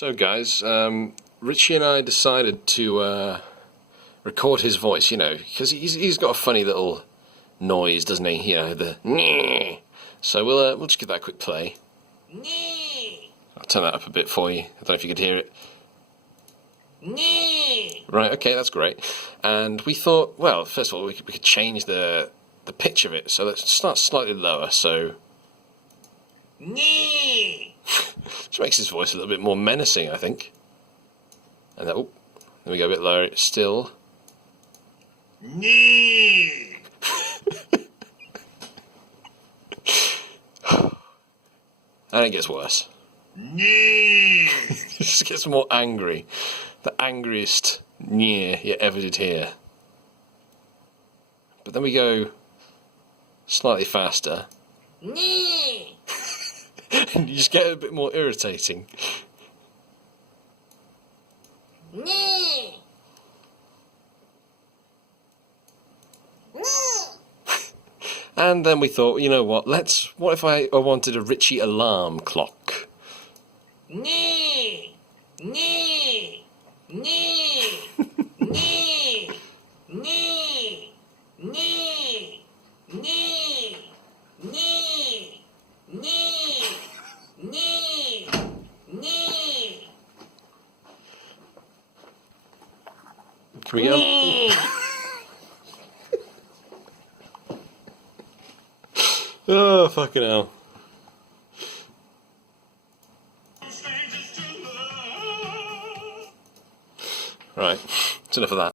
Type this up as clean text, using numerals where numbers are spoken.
So guys, Richie and I decided to record his voice, you know, because he's got a funny little noise, doesn't he? You know, the nee. So we'll just give that a quick play. Nee. I'll turn that up a bit for you. I don't know if you could hear it. Nee. Right, okay, that's great. And we thought, well, first of all, we could change the pitch of it. So let's start slightly lower. So. Nee. Which makes his voice a little bit more menacing, I think. And then, then we go a bit lower. Still. Nee. And it gets worse. Nee. It just gets more angry. The angriest nee you ever did hear. But then we go slightly faster. Nee. And you just get a bit more irritating. Nee. And then we thought, you know what? What if I wanted a Richie alarm clock? Nee. Nee. Nee. Nee. Nee. Nee. Nee. Nee. Nee. Nee. Nee. Can we go? Nee. Oh, fucking hell. Right, that's enough of that.